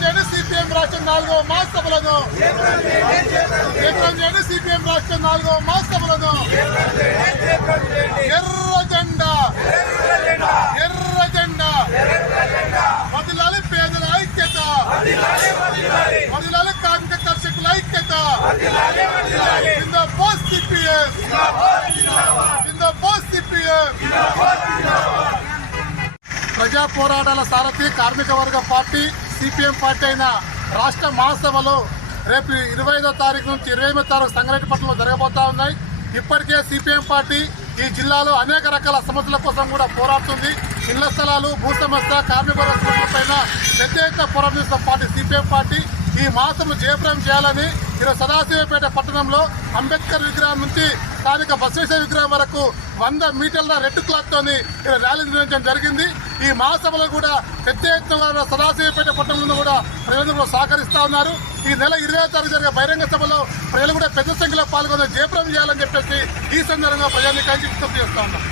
చేయండి సిపిఎం రాష్ట్రం నాలుగవ మహాసభలను కేంద్రం చేయండి సిపిఎం రాష్ట్రం నాలుగవ మహాసభలను ప్రజా పోరాటాల సారథి కార్మిక వర్గ పార్టీ సిపిఎం పార్టీ అయిన రాష్ట్ర మహాసభలో రేపు ఇరవై ఐదో తారీఖు నుంచి ఇరవై ఎనిమిదో తారీఖు సంగారెడ్డిపట్నంలో జరగబోతా ఉన్నాయి. ఇప్పటికే సిపిఎం పార్టీ ఈ జిల్లాలో అనేక రకాల సమస్యల కోసం కూడా పోరాడుతుంది. ఇళ్ళ స్థలాలు భూ సమస్య కార్మిక వర్గ సమస్యలపైన పెద్ద ఎత్తున పోరాడుతున్న పార్టీ సిపిఎం పార్టీ. ఈ మాసము జయప్రదం చేయాలని ఈరోజు సదాశివపేట పట్టణంలో అంబేద్కర్ విగ్రహం నుంచి స్థానిక బసవేశ్వర విగ్రహం వరకు వంద మీటర్ల రెడ్ క్లాత్ తోని ర్యాలీ నిర్వహించడం జరిగింది. ఈ మహాసభలో కూడా పెద్ద ఎత్తున సదాశివపేట పట్టణంలో కూడా ప్రజలు కూడా ఉన్నారు. ఈ నెల ఇరవై తారీఖు జరిగే బహిరంగ సభలో ప్రజలు కూడా పెద్ద సంఖ్యలో పాల్గొని జయప్రదం చేయాలని చెప్పేసి ఈ సందర్భంగా ప్రజల్ని విజ్ఞప్తి చేస్తా ఉన్నాం